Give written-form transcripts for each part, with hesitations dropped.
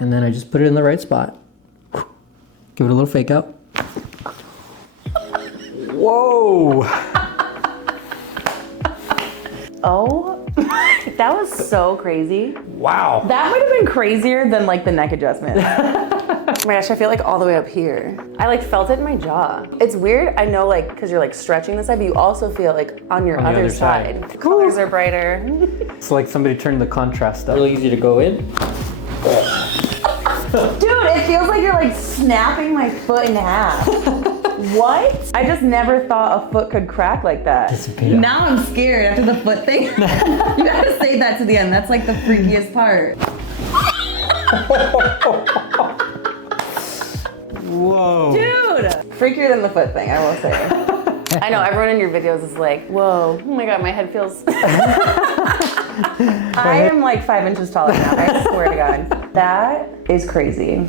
And then I just put it in the right spot. Give it a little fake out. Whoa! Oh, that was so crazy. Wow. That might have been crazier than like the neck adjustment. Oh my gosh, I feel like all the way up here. I like felt it in my jaw. It's weird, I know, like, because you're like stretching this side, but you also feel like on your other side. The colors are brighter. It's like somebody turned the contrast up. Really easy to go in. Dude, it feels like you're like snapping my foot in half. What? I just never thought a foot could crack like that. Now I'm scared after the foot thing. You gotta save that to the end. That's like the freakiest part. Whoa. Dude! Freakier than the foot thing, I will say. I know, everyone in your videos is like, whoa, oh my God, my head feels... I am like 5 inches taller now, I swear to God. That is crazy.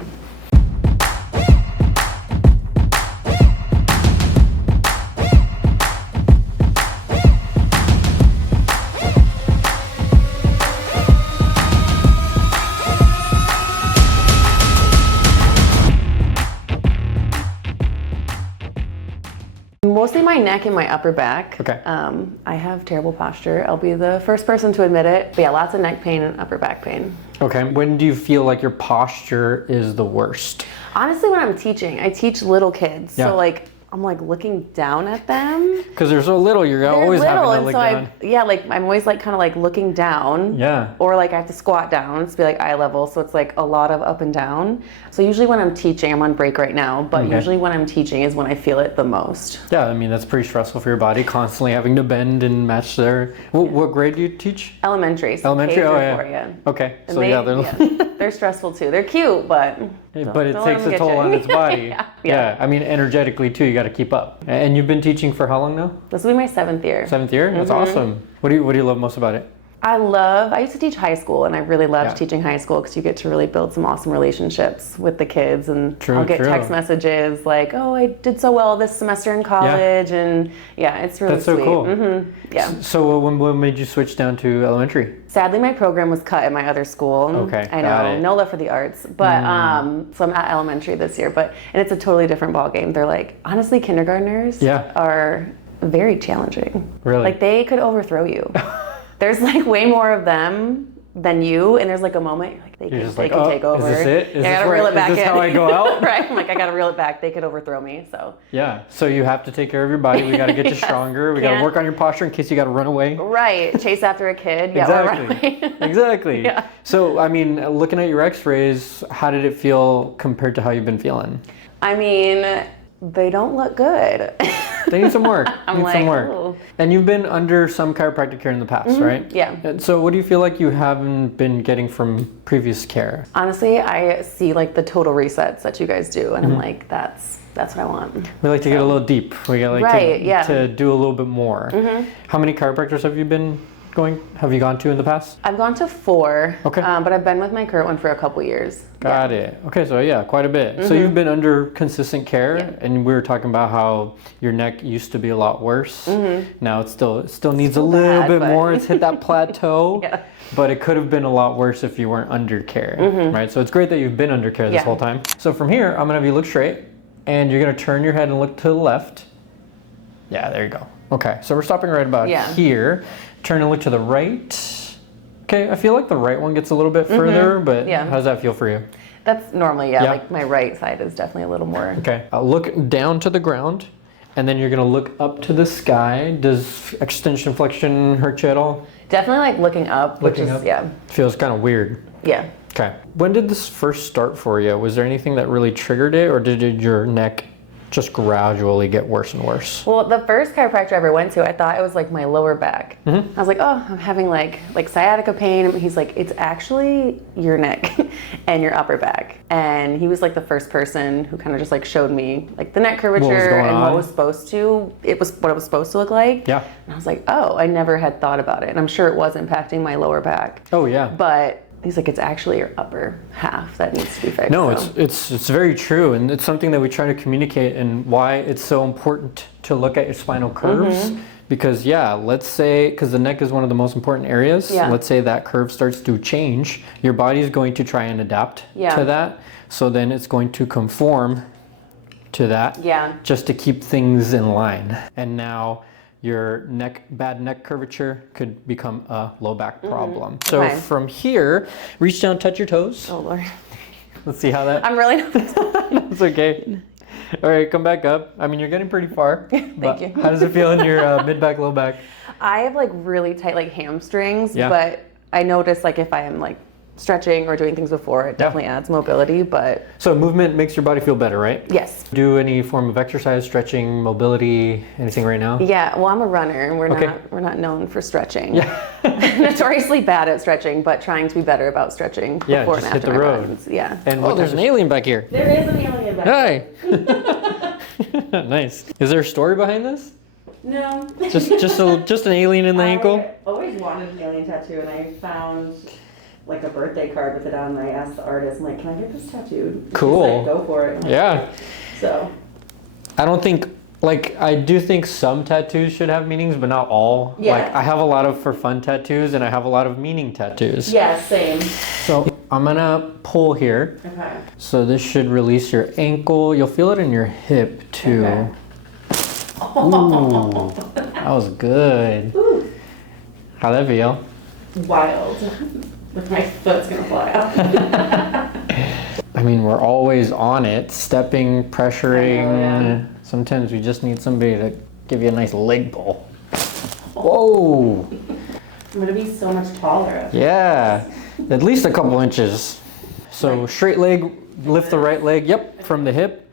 Mostly my neck and my upper back. Okay. I have terrible posture. I'll be the first person to admit it. But yeah, lots of neck pain and upper back pain. Okay. When do you feel like your posture is the worst? Honestly, when I'm teaching, I teach little kids. Yeah. So like, I'm like looking down at them. Because they're so little, you're always having to look down. Yeah, like I'm always like kind of like looking down. Yeah. Or like I have to squat down to be like eye level. So it's like a lot of up and down. So usually when I'm teaching, I'm on break right now, but usually when I'm teaching is when I feel it the most. Yeah, I mean, that's pretty stressful for your body, constantly having to bend and match their... What grade do you teach? Elementary. So Elementary? K through Oh, yeah. 4, yeah. Okay. And So they're stressful too. They're cute, but... But it takes a toll on its body. Yeah. I mean, energetically too, you got to keep up. And you've been teaching for how long now? This will be my 7th year. 7th year? That's awesome. What do you love most about it? I used to teach high school, and I really loved teaching high school because you get to really build some awesome relationships with the kids. And I'll get text messages like, oh, I did so well this semester in college. And it's really That's so sweet. cool. Yeah. So when made you switch down to elementary? Sadly, my program was cut at my other school. Okay, I know, no love for the arts, but so I'm at elementary this year, and it's a totally different ballgame. They're like, honestly, kindergartners are very challenging. Really? Like they could overthrow you. There's like way more of them than you, and there's like a moment you're like they can take over. Is this it? I gotta reel it back in. Is this how I go out? Right? I'm like, I gotta reel it back. They could overthrow me. So yeah. So you have to take care of your body. We got to get you stronger. We got to work on your posture in case you got to run away. Right. Chase after a kid. Yeah. Exactly. Or run away. Exactly. Yeah. So I mean, looking at your X-rays, how did it feel compared to how you've been feeling? I mean, they don't look good. They need some work. Some work. Ooh. And you've been under some chiropractic care in the past, right? Yeah. And so what do you feel like you haven't been getting from previous care? Honestly, I see like the total resets that you guys do, and I'm like, that's what I want. We like to get a little deep. We got to do a little bit more. How many chiropractors have you gone to in the past? I've gone to 4. Okay. But I've been with my current one for a couple years. Got it. Okay, so yeah, quite a bit. So you've been under consistent care, and we were talking about how your neck used to be a lot worse. Now it still needs a little bit more. It's hit that plateau. But it could have been a lot worse if you weren't under care, right? So it's great that you've been under care this whole time. So from here, I'm gonna have you look straight, and you're gonna turn your head and look to the left. Yeah, there you go. Okay, so we're stopping right about here. Turn and look to the right. Okay, I feel like the right one gets a little bit further, but how does that feel for you? That's normally, like my right side is definitely a little more. Okay, look down to the ground, and then you're gonna look up to the sky. Does extension flexion hurt you at all? Definitely like looking up, which is, Feels kind of weird. Yeah. Okay, when did this first start for you? Was there anything that really triggered it, or did your neck just gradually get worse and worse? Well, the first chiropractor I ever went to, I thought it was like my lower back. I was like, oh, I'm having like sciatica pain. And he's like, it's actually your neck and your upper back. And he was like the first person who kind of just like showed me like the neck curvature and what it was supposed to look like. Yeah. And I was like, oh, I never had thought about it. And I'm sure it was impacting my lower back. Oh yeah. But he's like, it's actually your upper half that needs to be fixed. No, it's very true, and it's something that we try to communicate, and why it's so important to look at your spinal curves, Because yeah, let's say, because the neck is one of the most important areas. Yeah. Let's say that curve starts to change. Your body is going to try and adapt to that. So then it's going to conform to that. Yeah. Just to keep things in line. And now your bad neck curvature could become a low back problem. So from here, reach down, touch your toes. Oh Lord. Let's see how that. I'm really not. It's okay. All right, come back up. I mean, you're getting pretty far. Thank you. How does it feel in your mid back, low back? I have like really tight like hamstrings, Yeah. but I notice like if I am like stretching or doing things before, it definitely adds mobility, but. So movement makes your body feel better, right? Yes. Do any form of exercise, stretching, mobility, anything right now? Yeah, well, I'm a runner and we're not known for stretching. Yeah. Notoriously bad at stretching, but trying to be better about stretching before just and hit after the my road. runs. Yeah. And there's an alien back here. There is an alien back Hi. Nice. Is there a story behind this? No. Just an alien in the ankle? I always wanted an alien tattoo, and I found like a birthday card with it on, and I asked the artist, I'm like, can I get this tattooed? And Cool. she's like, go for it. I'm like, Yeah. So. I don't think, like, I do think some tattoos should have meanings, but not all. Yeah. Like, I have a lot of for fun tattoos, and I have a lot of meaning tattoos. Yeah, same. So I'm gonna pull here. Okay. So this should release your ankle. You'll feel it in your hip too. Okay. Ooh, that was good. Ooh. How'd that feel? Wild. Like my foot's gonna fly out. I mean, we're always on it, stepping, pressuring. I know, yeah. Sometimes we just need somebody to give you a nice leg pull. Whoa. I'm gonna be so much taller. Yeah, at least a couple inches. So straight leg, lift the right leg, yep, from the hip.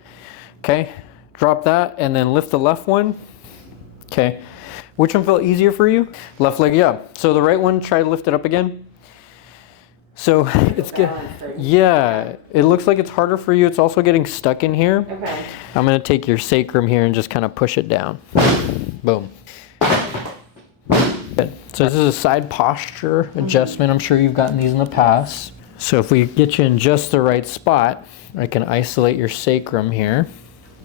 Okay, drop that and then lift the left one. Okay, which one felt easier for you? Left leg, yeah. So the right one, try to lift it up again. So it's good. Yeah, it looks like it's harder for you. It's also getting stuck in here. Okay. I'm gonna take your sacrum here and just kind of push it down. Boom. Good. So this is a side posture adjustment. I'm sure you've gotten these in the past. So if we get you in just the right spot, I can isolate your sacrum here.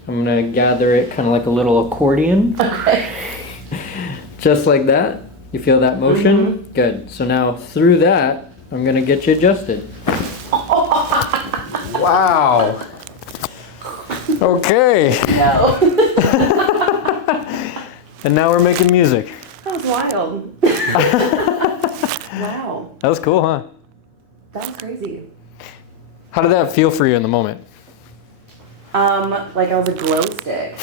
I'm gonna gather it kind of like a little accordion. Okay. Just like that. You feel that motion? Good. So now through that, I'm gonna get you adjusted. Wow. Okay. No. And now we're making music. That was wild. Wow. That was cool, huh? That was crazy. How did that feel for you in the moment? Like I was a glow stick.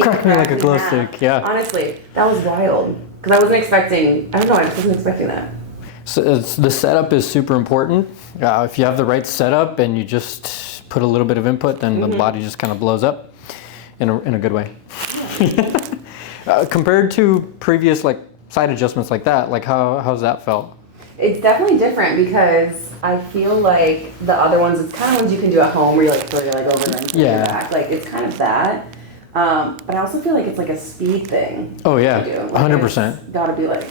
Crack me like a glow in half. stick, yeah. Honestly, that was wild. Because I wasn't expecting, I don't know, I just wasn't expecting that. So the setup is super important. If you have the right setup and you just put a little bit of input, then the body just kind of blows up in a good way. Compared to previous like side adjustments like that, like how's that felt? It's definitely different because I feel like the other ones, it's kind of ones you can do at home where you like throw your leg over and your back. Like it's kind of that. But I also feel like it's like a speed thing. Oh yeah, to do. Like, 100%. It's gotta be like.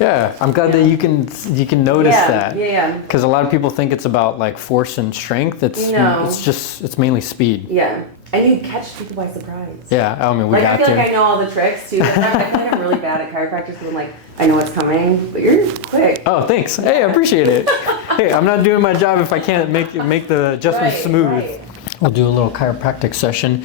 Yeah, I'm glad that you can notice that. Yeah. Because a lot of people think it's about like force and strength. It's mainly speed. Yeah. And you catch people by surprise. Yeah, I mean we got I feel to. like I know all the tricks too. I feel like I'm really bad at chiropractic, so I'm like, I know what's coming, but you're quick. Oh, thanks. Hey, I appreciate it. Hey, I'm not doing my job if I can't make the adjustment smooth. Right. We'll do a little chiropractic session.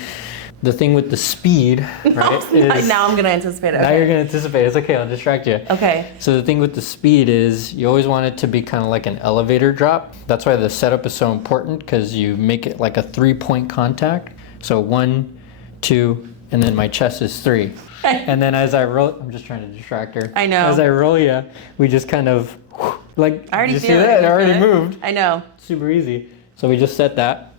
The thing with the speed, right, is Now I'm gonna anticipate it. now you're gonna anticipate. It's okay. I'll distract you. Okay. So the thing with the speed is you always want it to be kind of like an elevator drop. That's why the setup is so important because you make it like a 3-point contact. So 1, 2, and then my chest is 3. And then as I roll, I'm just trying to distract her. I know. As I roll you, we just kind of like. I already did you feel see that? it. It already moved. I know. Super easy. So we just set that.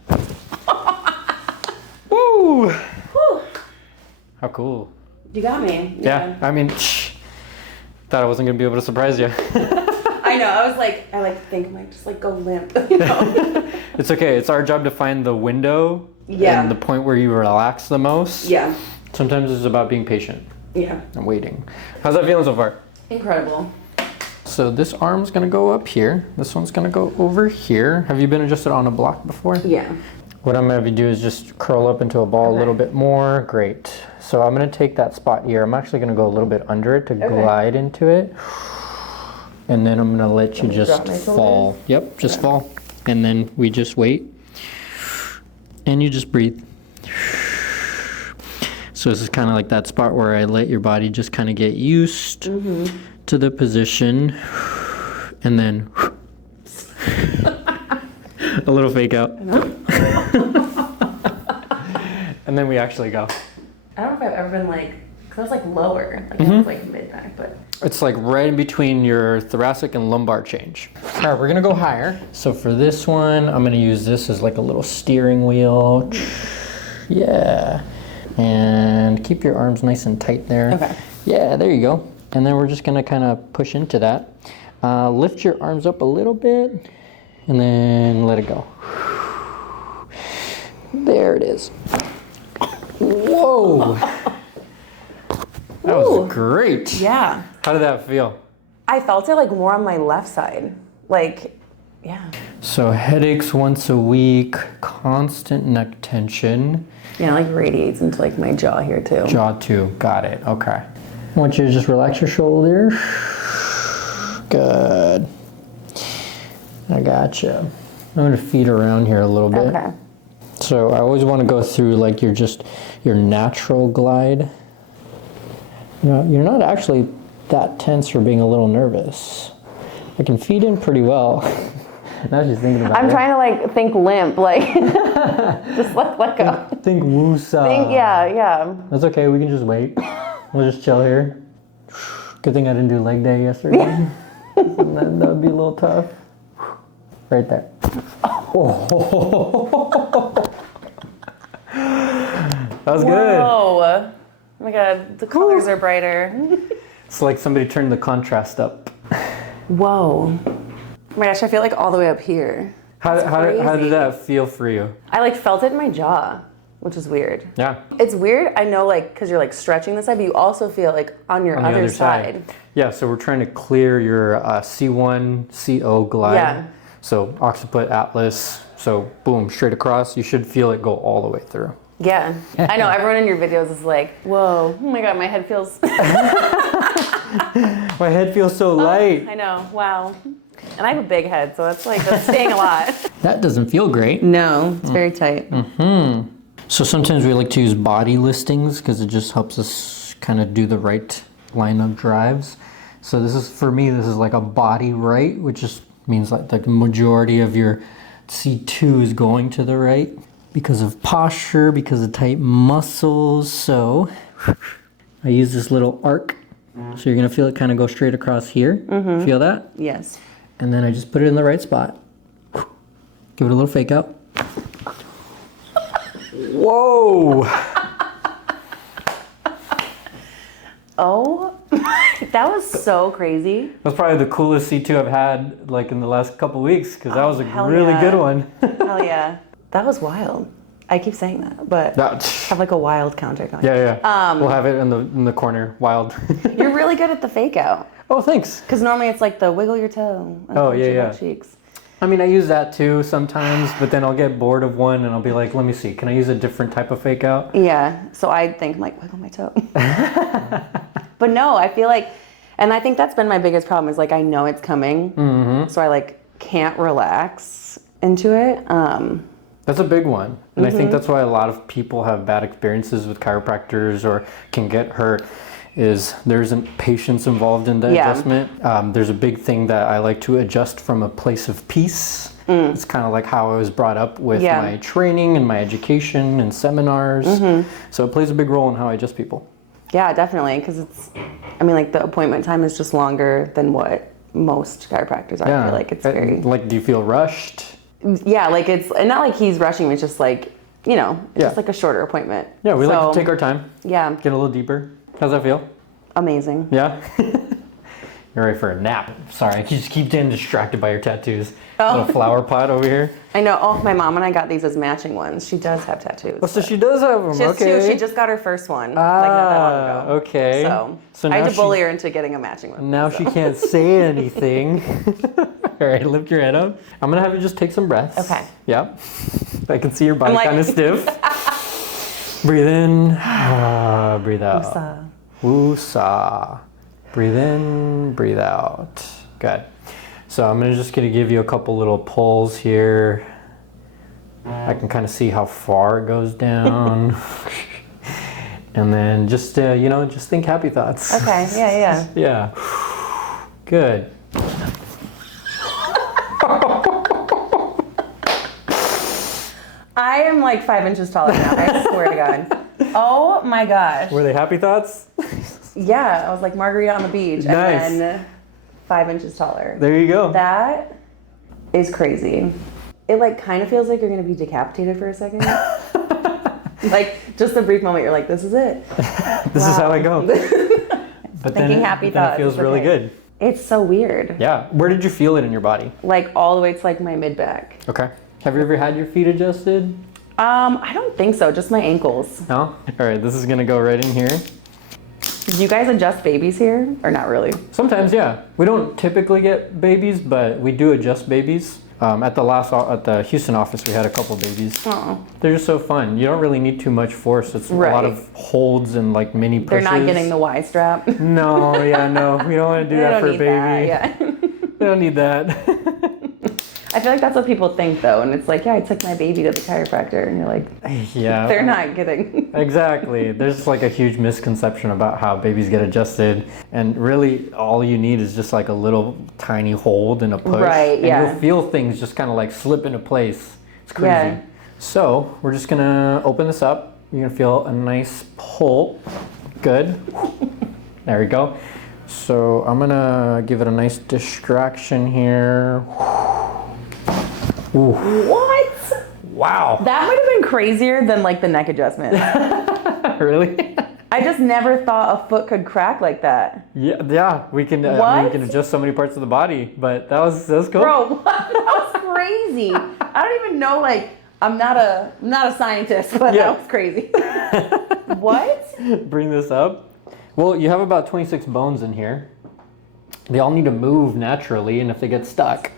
Woo! Whew. How cool. You got me. Yeah. I mean, thought I wasn't gonna be able to surprise you. I know. I was like, I think I might just like go limp. You know? It's okay. It's our job to find the window. Yeah. And the point where you relax the most. Yeah. Sometimes it's about being patient Yeah. and waiting. How's that feeling so far? Incredible. So this arm's gonna go up here. This one's gonna go over here. Have you been adjusted on a block before? Yeah. What I'm gonna have you do is just curl up into a ball a little bit more. Great. So I'm gonna take that spot here. I'm actually gonna go a little bit under it to glide into it. And then I'm gonna let you just fall. Yep, just fall. And then we just wait. And you just breathe. So this is kind of like that spot where I let your body just kind of get used to the position. And then a little fake out. And then we actually go. I don't know if I've ever been like, because I was like lower, like I was like mid back, but. It's like right in between your thoracic and lumbar change. All right, we're gonna go higher. So for this one, I'm gonna use this as like a little steering wheel. Yeah. And keep your arms nice and tight there. Okay. Yeah, there you go. And then we're just gonna kind of push into that. Lift your arms up a little bit and then let it go. There it is. Whoa. That was great. Yeah. How did that feel? I felt it like more on my left side. Like, yeah. So headaches once a week, constant neck tension. Yeah, like radiates into like my jaw here too. Jaw too, got it, okay. I want you to just relax your shoulders. Good. I gotcha. I'm gonna feed around here a little bit. Okay. So I always want to go through like your natural glide. You know, you're not actually that tense or being a little nervous. I can feed in pretty well. Now she's thinking about it. I'm trying to like think limp, like just let go. Think woosah. Yeah. That's okay, we can just wait. We'll just chill here. Good thing I didn't do leg day yesterday. And then that would be a little tough. Right there. Oh. That was good. Oh my god, the colors are brighter. It's like somebody turned the contrast up. Whoa. Oh my gosh, I feel like all the way up here. How did that feel for you? I like felt it in my jaw, which is weird. Yeah. It's weird, I know, like, because you're like stretching this side, but you also feel like on your other side. Yeah, so we're trying to clear your C1, CO glide. Yeah. So occiput, atlas, so boom, straight across. You should feel it go all the way through. Yeah. I know, everyone in your videos is like, whoa, oh my god, my head feels... My head feels so light. I know, wow. And I have a big head, so that's staying a lot. That doesn't feel great. No, it's very tight. So sometimes we like to use body listings because it just helps us kind of do the right line of drives. So this is, for me, this is like a body right, which just means like the majority of your C2 is going to the right because of posture, because of tight muscles. So I use this little arc. So you're gonna feel it kind of go straight across here. Feel that? Yes. And then I just put it in the right spot. Give it a little fake out. Whoa! Oh, that was so crazy. That's probably the coolest C2 I've had like in the last couple weeks because that was a really good one. Hell yeah. That was wild. I keep saying that, but have like a wild counter going. Yeah. We'll have it in the corner, wild. You're really good at the fake out. Oh, thanks. Because normally it's like the wiggle your toe. And your cheeks. I mean, I use that too sometimes, but then I'll get bored of one and I'll be like, let me see, can I use a different type of fake out? Yeah, so I think I'm like, wiggle my toe. But no, I feel like, and I think that's been my biggest problem is like, I know it's coming, so I like can't relax into it. That's a big one. And I think that's why a lot of people have bad experiences with chiropractors or can get hurt is there's patience involved in the adjustment. There's a big thing that I like to adjust from a place of peace. It's kind of like how I was brought up with my training and my education and seminars. So it plays a big role in how I adjust people. Yeah, definitely. Because it's, I mean, like the appointment time is just longer than what most chiropractors are. I feel like it's very... Like, do you feel rushed? Yeah, like it's and not like he's rushing me, it's just like, you know, it's just like a shorter appointment. Yeah, we like to take our time. Yeah. Get a little deeper. How's that feel? Amazing. Yeah? You're ready for a nap. Sorry, I just keep getting distracted by your tattoos. Little flower pot over here. I know. Oh, my mom and I got these as matching ones. She does have tattoos. Oh, so she does have them. She has two. She just got her first one. Like not that long ago. Okay. So I had to bully her into getting a matching one. Now she can't say anything. All right, lift your head up. I'm gonna have you just take some breaths. Okay. Yep. I can see your body like- kind of stiff. Breathe in, breathe out. Woosah. Woosah. Breathe in, breathe out. Good. So I'm just gonna give you a couple little pulls here. I can kind of see how far it goes down. And then just, just think happy thoughts. Okay, yeah. Yeah. Good. I am like 5 inches taller now, I swear to God. Oh my gosh. Were they happy thoughts? Yeah, I was like margarita on the beach. Nice. And then 5 inches taller. There you go. That is crazy. It like kind of feels like you're gonna be decapitated for a second. Like just a brief moment, you're like, this is it. This is how I go. But Thinking happy thoughts. it feels It's really okay. good. It's so weird. Yeah. Where did you feel it in your body? Like all the way to like my mid back. Okay. Have you ever had your feet adjusted? I don't think so, just my ankles. No? All right, this is gonna go right in here. Do you guys adjust babies here? Or not really? Sometimes, yeah. We don't typically get babies, but we do adjust babies. At the Houston office, we had a couple babies. Oh. They're just so fun. You don't really need too much force. It's a lot of holds and like mini pushes. They're not getting the Y strap. No, no. We don't want to do They that don't for a need baby. that, yeah. They don't need that. I feel like that's what people think though, and it's like, yeah, I took my baby to the chiropractor, and you're like, Yeah. they're not getting. Exactly. There's like a huge misconception about how babies get adjusted, and really all you need is just like a little tiny hold and a push. Right, and yeah. you'll feel things just kind of like slip into place. It's crazy. Yeah. So we're just gonna open this up. You're gonna feel a nice pull. Good. There we go. So I'm gonna give it a nice distraction here. Ooh. What? Wow. That might have been crazier than like the neck adjustment. Really? I just never thought a foot could crack like that. Yeah. We can. I mean, What? we can adjust so many parts of the body, but that was cool. Bro, what? That was crazy. I don't even know, like, I'm not a scientist, but Yeah. that was crazy. What? Bring this up. Well, you have about 26 bones in here. They all need to move naturally, and if they get stuck,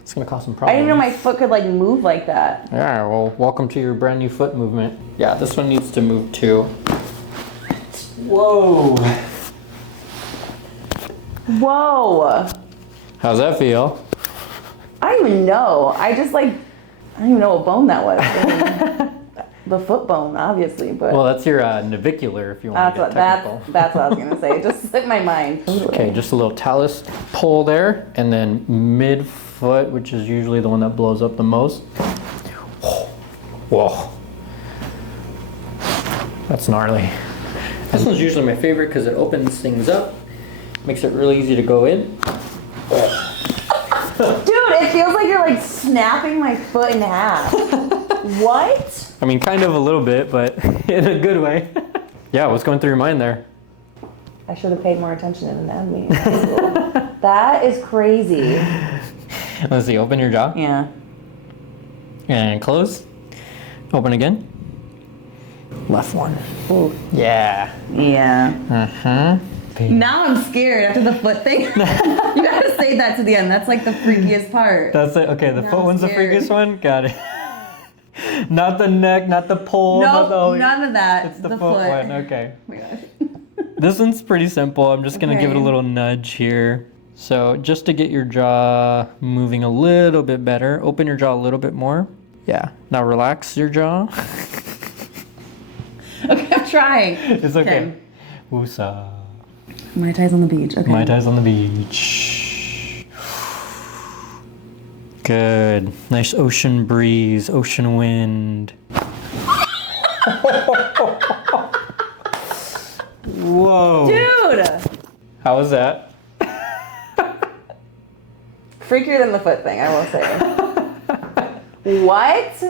it's gonna cause some I problems. didn't know my foot could like move like that. Yeah, well, welcome to your brand new foot movement. Yeah, this one needs to move too. Whoa. Whoa. How's that feel? I don't even know. I don't even know what bone that was. I mean, the foot bone, obviously, but Well, that's your navicular, if you want to get technical. that's what I was gonna say. It just slipped my mind. Okay, just a little talus pull there, and then mid-foot, which is usually the one that blows up the most. Whoa. That's gnarly. This one's usually my favorite because it opens things up, makes it really easy to go in. Dude, it feels like you're like snapping my foot in half. What? I mean, kind of a little bit, but in a good way. Yeah, what's going through your mind there? I should have paid more attention in anatomy. That is crazy. Let's see, open your jaw. Yeah. And close. Open again. Left one. Ooh. Yeah. Yeah. Uh-huh. Now I'm scared after the foot thing. You gotta say that to the end. That's like the freakiest part. That's it. Okay, the Now foot I'm one's the scared. freakiest one. Got it. Not the neck, not the pull. not the, No, none of that. It's the foot one. Okay. Oh my gosh. This one's pretty simple. I'm just gonna give it a Okay. little nudge here. So just to get your jaw moving a little bit better, open your jaw a little bit more. Yeah. Now relax your jaw. Okay, I'm trying. It's okay. Woosah. Mai Tais on the beach. Okay. Mai Tais on the beach. Good. Nice ocean breeze, ocean wind. Whoa. Dude! How was that? Freakier than the foot thing, I will say. What?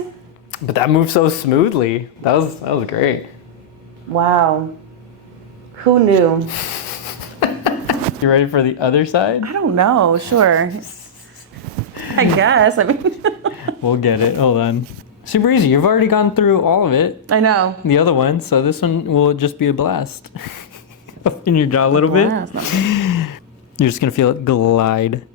But that moved so smoothly. That was great. Wow. Who knew? You ready for the other side? I don't know. Sure. I guess. I mean, We'll get it. Hold on. Super easy. You've already gone through all of it. I know. The other one, so this one will just be a blast. In your jaw a little bit. Wow, it's not- You're just gonna feel it glide.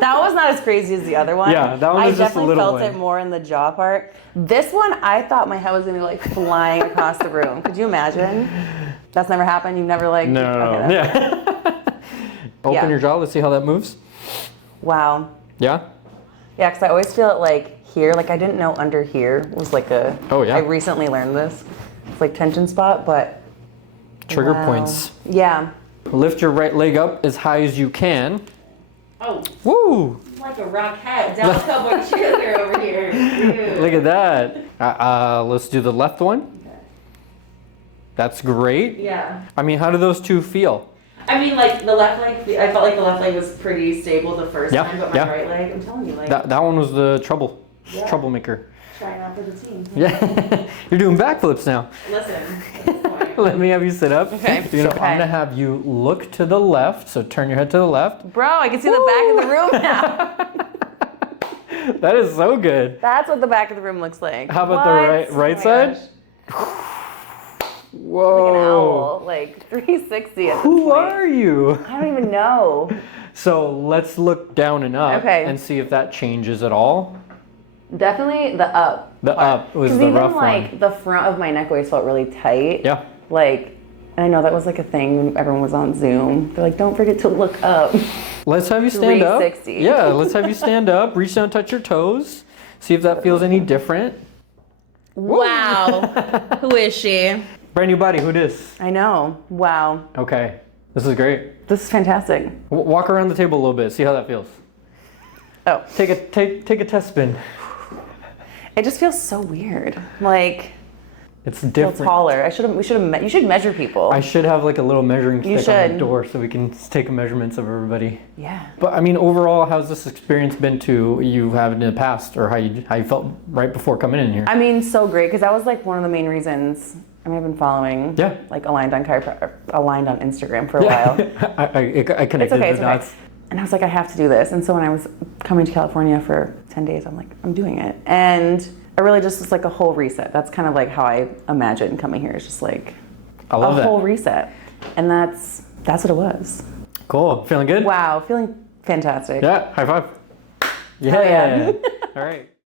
That was not as crazy as the other one. Yeah, that one was I just a definitely little felt one. it more in the jaw part. This one, I thought my head was gonna be like flying across the room. Could you imagine? That's never happened. You've never like. No. Okay, Yeah. Open Yeah. your jaw. Let's see how that moves. Wow. Yeah. Yeah, because I always feel it like here. Like I didn't know under here was like a. Oh, yeah. I recently learned this. It's like tension spot, but. Trigger Wow. points. Yeah. Lift your right leg up as high as you can. Oh, Woo! like a rock hat. Dallas Cowboy cheerleader over here. Dude. Look at that. Let's do the left one. Okay. That's great. Yeah. I mean, how do those two feel? I mean, like the left leg, I felt like the left leg was pretty stable the first Yeah, time, but my yeah. right leg, I'm telling you, like, That one was the Yeah. troublemaker. trying out for the team. Yeah. You're doing backflips now. Listen, at this point. Let me have you sit up. Okay. I'm Okay. gonna have you look to the left. So turn your head to the left. Bro, I can see the back of the room now. That is so good. That's what the back of the room looks like. How about What? the right Oh my side? gosh. Whoa. Like an owl, like 360 at this Who point. are you? I don't even know. So let's look down and up Okay. and see if that changes at all. Definitely the up. The up was 'Cause the even rough like one. the front of my neck always felt really tight. Yeah. Like, and I know that was like a thing when everyone was on Zoom. They're like, don't forget to look up. Let's have you stand up. 360. Yeah, let's have you stand up. Reach down, touch your toes. See if that feels any different. Wow. Who is she? Brand new body, who dis? I know. Wow. Okay, this is great. This is fantastic. Walk around the table a little bit, see how that feels. Oh, Take a test spin. it just feels so weird. Like, It's feel different. taller. You should measure people. I should have like a little measuring You stick on the should. door so we can take measurements of everybody. Yeah. But I mean, overall, how's this experience been to you have in the past, or how you felt right before coming in here? I mean, so great, because that was like one of the main reasons. I mean, I've been following, Yeah. like aligned on Instagram for a while. I connected It's okay, the it's dots. okay. And I was like, I have to do this. And so when I was coming to California for 10 days, I'm like, I'm doing it. And I really just was like a whole reset. That's kind of like how I imagine coming here. It's just like I love a that. whole reset. And that's what it was. Cool. Feeling good? Wow, feeling fantastic. Yeah. High five. Yeah. Hell yeah. All right.